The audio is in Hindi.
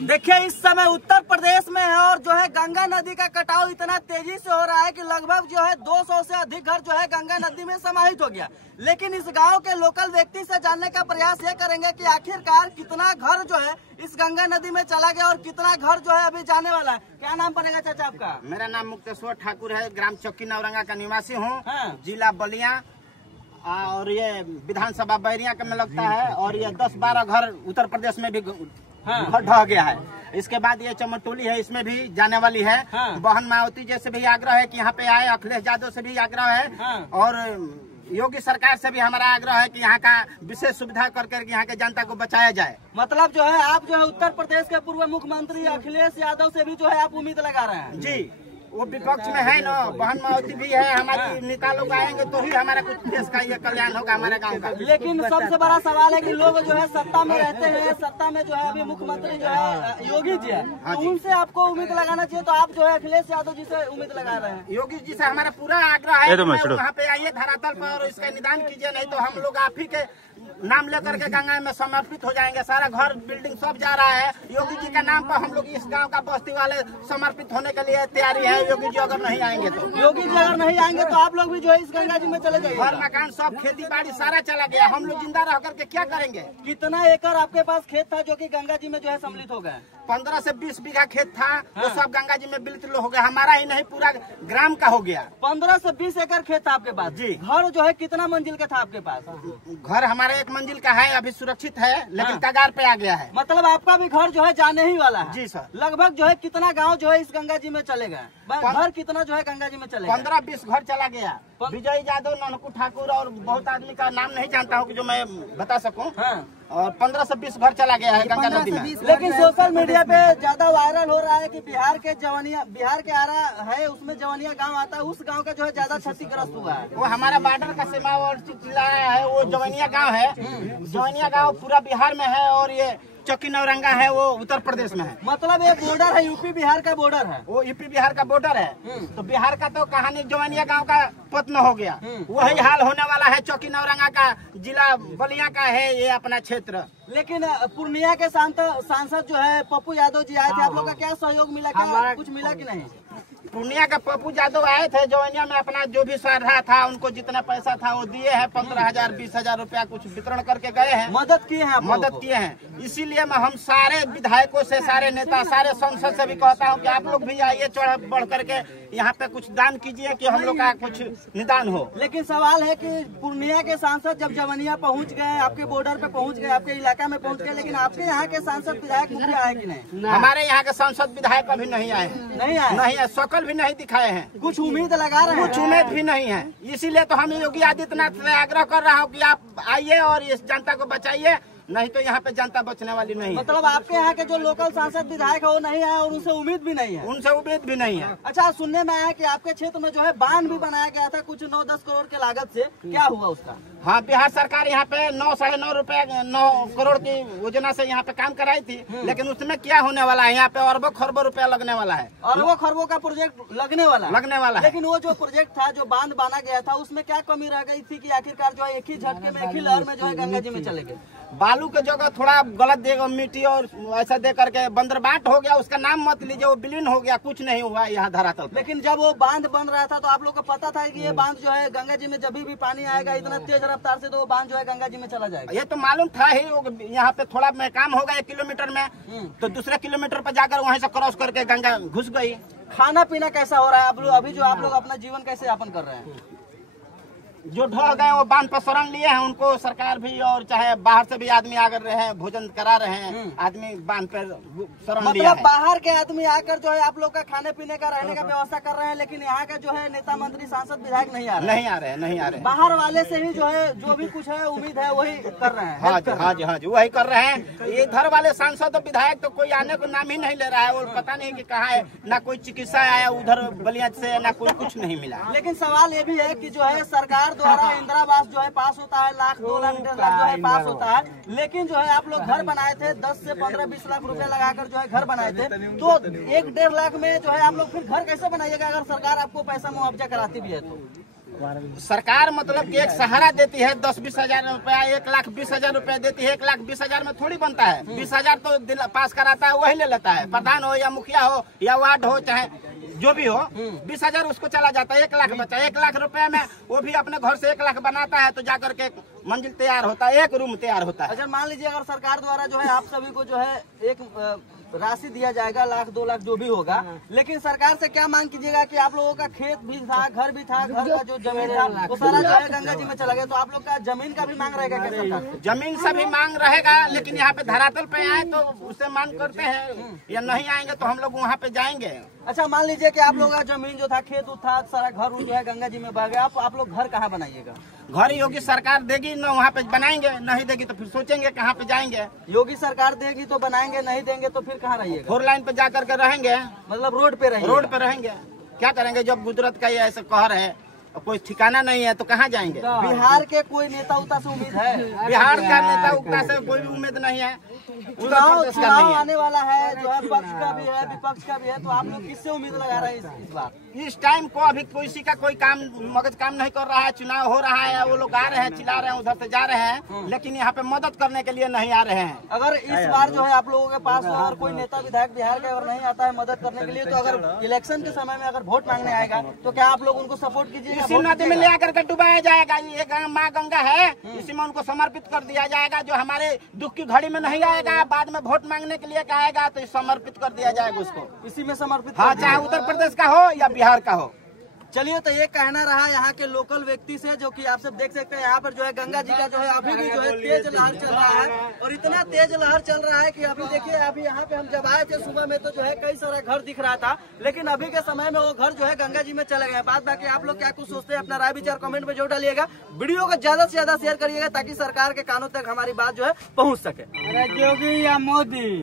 देखिए इस समय उत्तर प्रदेश में है और जो है गंगा नदी का कटाव इतना तेजी से हो रहा है कि लगभग जो है 200 से अधिक घर जो है गंगा नदी में समाहित हो गया। लेकिन इस गांव के लोकल व्यक्ति से जानने का प्रयास ये करेंगे कि आखिरकार कितना घर जो है इस गंगा नदी में चला गया और कितना घर जो है अभी जाने वाला है। क्या नाम पड़ेगा चाचा आपका? मेरा नाम मुक्तेश्वर ठाकुर है, ग्राम चौकी नौरंगा का निवासी हूँ। हाँ। जिला बलिया और ये विधानसभा बैरिया का में लगता है। और ये 10-12 घर उत्तर प्रदेश में भी घर ढह गया है। इसके बाद ये चमटोली है, इसमें भी जाने वाली है। बहन मायावती जी से भी आग्रह है कि यहाँ पे आए, अखिलेश यादव से भी आग्रह है और योगी सरकार से भी हमारा आग्रह है कि यहाँ का विशेष सुविधा करके यहाँ के जनता को बचाया जाए। मतलब जो है आप जो है उत्तर प्रदेश के पूर्व मुख्यमंत्री अखिलेश यादव से भी जो है आप उम्मीद लगा रहे हैं? जी, वो विपक्ष में है ना, बहन मायावती भी है, हमारी नेता लोग आएंगे तो ही हमारा कुछ देश का ये कल्याण होगा हमारे गांव का। लेकिन सबसे बड़ा सवाल है कि लोग जो है सत्ता में रहते हैं, सत्ता में जो है अभी मुख्यमंत्री जो है योगी जी है, तो उनसे आपको उम्मीद लगाना चाहिए। तो आप जो है अखिलेश यादव जी से उम्मीद लगा रहे हैं? योगी जी से हमारा पूरा आग्रह है कि वहाँ पे आइए धरातल पर और इसका निदान कीजिए, नहीं तो हम लोग आप ही के नाम लेकर के गंगा में समर्पित हो जाएंगे। सारा घर बिल्डिंग सब जा रहा है योगी जी का नाम पर। हम लोग इस गांव का बस्ती वाले समर्पित होने के लिए तैयारी है। योगी जी अगर नहीं आएंगे तो आप लोग भी जो है इस गंगा जी में चले जाएंगे। घर मकान सब खेती बाड़ी सारा चला गया, हम लोग जिंदा रह करके क्या करेंगे? कितना एकड़ आपके पास खेत था जो कि गंगा जी में जो है सम्मिलित हो गए? 15 से 20 बीघा खेत था, वो सब गंगा जी में विलुप्त हो गया। हमारा ही नहीं पूरा ग्राम का हो गया। 15 से 20 एकड़ खेत था आपके पास जी? घर जो है कितना मंजिल का था आपके पास? घर हमारा 1 मंजिल का है, अभी सुरक्षित है लेकिन कगार पे आ गया है। मतलब आपका भी घर जो है जाने ही वाला है? जी सर। लगभग जो है कितना गांव जो है इस गंगा जी में चले गए? घर कितना जो है गंगा जी में चले गए? 15-20 घर चला गया। विजय यादव, ननकू ठाकुर और बहुत आदमी का नाम नहीं जानता हूँ जो मैं बता सकूँ। और 15 से 20 घर चला गया है गंगा नदी में। लेकिन सोशल मीडिया पे ज्यादा वायरल हो रहा है कि बिहार के आरा है, उसमें जवनिया गांव आता है, उस गांव का जो है ज्यादा क्षतिग्रस्त हुआ है। वो हमारा बॉर्डर का सीमावर्ती जिला है, वो जवनिया गांव है। जवनिया गांव पूरा बिहार में है और ये चौकी नौरंगा है वो उत्तर प्रदेश में है। मतलब ये बॉर्डर है, यूपी बिहार का बॉर्डर है। वो यूपी बिहार का बॉर्डर है। तो बिहार का तो कहानी जवनिया गांव का पतन हो गया, वही हाल होने वाला है। चौकी नौरंगा का जिला बलिया का है ये अपना क्षेत्र। लेकिन पूर्णिया के सांसद जो है पप्पू यादव जी आए थे, आप लोग का क्या सहयोग मिला? क्या कुछ मिला कि नहीं? पूर्णिया का पप्पू यादव आए थे जवनिया में, अपना जो भी श्रद्धा था उनको जितना पैसा था वो दिए हैं। 15,000 20,000 रुपया कुछ वितरण करके गए हैं। मदद किए हैं? मदद किए हैं। इसीलिए मैं हम सारे विधायकों से, सारे नेता, सारे सांसद से भी कहता हूँ कि आप लोग भी आइए, चढ़ बढ़ करके यहाँ पे कुछ दान कीजिए कि हम लोग का कुछ निदान हो। लेकिन सवाल है कि पूर्णिया के सांसद जब जवनिया पहुँच गए, आपके बॉर्डर पे पहुँच गए, आपके इलाका में पहुँच गए, लेकिन आपके यहाँ के सांसद विधायक मुखिया आए कि नहीं? हमारे यहाँ के सांसद विधायक अभी नहीं आए। नहीं आए? नहीं है, शकल भी नहीं दिखाए हैं। कुछ उम्मीद लगा रहे हैं? कुछ उम्मीद भी नहीं है। इसीलिए तो हम योगी आदित्यनाथ से आग्रह कर रहा हूँ कि आप आइए और इस जनता को बचाइए, नहीं तो यहाँ पे जनता बचने वाली नहीं है। मतलब आपके यहाँ के जो लोकल सांसद विधायक है वो नहीं है और उनसे उम्मीद भी नहीं है? उनसे उम्मीद भी नहीं है। अच्छा, सुनने में आया कि आपके क्षेत्र में जो है बांध भी बनाया गया था कुछ 9-10 करोड़ के लागत से, क्या हुआ उसका? हाँ, बिहार सरकार यहाँ पे 9 करोड़ की योजना से यहाँ पे काम कराई थी, लेकिन उसमें क्या होने वाला है? यहाँ पे अरबों खरबों रुपया लगने वाला है। अरबों खरबों का प्रोजेक्ट लगने वाला है। है। लेकिन वो जो प्रोजेक्ट था, जो बांध बांधा गया था, उसमें क्या कमी रह गई थी कि आखिरकार जो है एक ही झटके में, एक ही लहर में जो है गंगा जी में चले गए? बालू के जगह थोड़ा गलत देगा, मिट्टी और ऐसा दे करके बंदरबाट हो गया। उसका नाम मत लीजिए, वो विलीन हो गया, कुछ नहीं हुआ यहाँ धरातल। लेकिन जब वो बांध बन रहा था तो आप लोग को पता था कि ये बांध जो है गंगा जी में जब भी पानी आएगा इतना तेज रफ्तार से, तो वो बांध जो है गंगा जी में चला जाएगा? ये तो मालूम था ही। यहाँ पे थोड़ा में काम होगा 1 किलोमीटर में, तो दूसरे किलोमीटर पर जाकर वहीं से क्रॉस करके गंगा घुस गई। खाना पीना कैसा हो रहा है अभी जो आप लोग अपना जीवन कैसे यापन कर रहे हैं? जो ढह गए वो बांध पर शरण लिए हैं, उनको सरकार भी और चाहे बाहर से भी आदमी आकर रहे हैं, भोजन करा रहे हैं। आदमी बांध पर शरण लिया है। बाहर के आदमी आकर जो है आप लोग का खाने पीने का, रहने का व्यवस्था कर रहे हैं, लेकिन यहाँ का जो है नेता मंत्री सांसद विधायक नहीं आ रहे। बाहर वाले से ही जो है जो भी कुछ है उम्मीद है वही कर रहे हैं। हाँ जी वही कर रहे हैं। ये इधर वाले सांसद और विधायक तो कोई आने को नाम ही नहीं ले रहा है। और पता नहीं कि कहाँ है, ना कोई चिकित्सा आया उधर बलिया से, ना कोई कुछ नहीं मिला। लेकिन सवाल ये भी है कि जो है सरकार द्वारा इंदिरा आवास जो है पास होता है, 1 लाख 2 लाख 1.5 लाख जो है पास होता है, लेकिन जो है आप लोग घर बनाए थे 10 से 15-20 लाख रुपए लगाकर जो है घर बनाए थे, तो 1-1.5 लाख में जो है आप लोग फिर घर कैसे बनाइएगा अगर सरकार आपको पैसा मुआवजा कराती भी है तो? सरकार मतलब कि एक सहारा देती है 10-20 हजार रुपया, 1,20,000 रुपया देती है। 1,20,000 में थोड़ी बनता है। 20,000 तो पास कराता है वही ले लेता है, प्रधान हो या मुखिया हो या वार्ड हो चाहे जो भी हो। 20,000 उसको चला जाता है, 1 लाख बचा। 1 लाख रुपए में वो भी अपने घर से 1 लाख बनाता है तो जाकर के मंजिल तैयार होता है, एक रूम तैयार होता है। अच्छा मान लीजिए अगर सरकार द्वारा जो है आप सभी को जो है एक राशि दिया जाएगा, 1 लाख 2 लाख जो भी होगा, लेकिन सरकार से क्या मांग कीजिएगा कि आप लोगों का खेत भी था, घर भी था, घर का जो जमीन था वो सारा जो है गंगा जी में चला गया, तो आप लोग का जमीन का भी मांग रहेगा क्या सरकार से? जमीन से भी मांग रहेगा, लेकिन यहाँ पे धरातल पे आए तो उससे मांग करते हैं, या नहीं आएंगे तो हम लोग वहाँ पे जाएंगे। अच्छा मान लीजिए कि आप लोगों का जमीन जो था, खेत था, सारा घर जो है गंगा जी में बह गया, आप लोग घर कहाँ बनाइएगा? घर योगी सरकार देगी न वहाँ पे बनाएंगे, नहीं देगी तो फिर सोचेंगे कहाँ पे जाएंगे। योगी सरकार देगी तो बनाएंगे, नहीं देंगे तो फिर कहाँ रहिएगा? 4 लाइन पे जाकर के रहेंगे, मतलब रोड पे रहेंगे? रोड पे रहेंगे। क्या करेंगे जब गुजरात का ये ऐसा कहर है, कोई ठिकाना नहीं है तो कहाँ जाएंगे? बिहार के कोई नेता उता से उम्मीद है? बिहार का नेता उता से कोई भी उम्मीद नहीं है। चुनाव आने वाला है, जो है पक्ष का भी है विपक्ष का भी है, तो आप लोग किससे उम्मीद लगा रहे हैं इस बार? इस टाइम को अभी किसी का कोई काम मगज काम नहीं कर रहा है। चुनाव हो रहा है, वो लोग आ रहे हैं, चिल्ला रहे हैं, उधर से जा रहे हैं, लेकिन यहाँ पे मदद करने के लिए नहीं आ रहे हैं। अगर इस बार जो है आप लोगों के पास अगर कोई नेता विधायक बिहार का अगर नहीं आता है मदद करने के लिए, तो अगर इलेक्शन के समय में अगर वोट मांगने आएगा तो क्या आप लोग उनको सपोर्ट कीजिएगा? इसी नदी में ले आकर के डुबाया जाएगा। ये माँ गंगा है, इसी में उनको समर्पित कर दिया जाएगा। जो हमारे दुख की घड़ी में नहीं आएगा, बाद में वोट मांगने के लिए आएगा तो समर्पित कर दिया जाएगा उसको, इसी में समर्पित। हाँ, चाहे उत्तर प्रदेश का हो या बिहार का हो। चलिए, तो ये कहना रहा यहाँ के लोकल व्यक्ति से, जो कि आप सब देख सकते हैं यहाँ पर जो है गंगा जी का जो है अभी भी जो है तेज लहर चल रहा है, और इतना तेज लहर चल रहा है कि अभी देखिए, अभी यहाँ पे हम जब आए थे सुबह में तो जो है कई सारा घर दिख रहा था, लेकिन अभी के समय में वो घर जो है गंगा जी में चले गए। बात बाकी आप लोग क्या कुछ सोचते हैं, अपना राय विचार कमेंट में जरूर डालिएगा। वीडियो को ज्यादा से ज्यादा शेयर करिएगा ताकि सरकार के कानों तक हमारी बात जो है पहुँच सके। योगी या मोदी?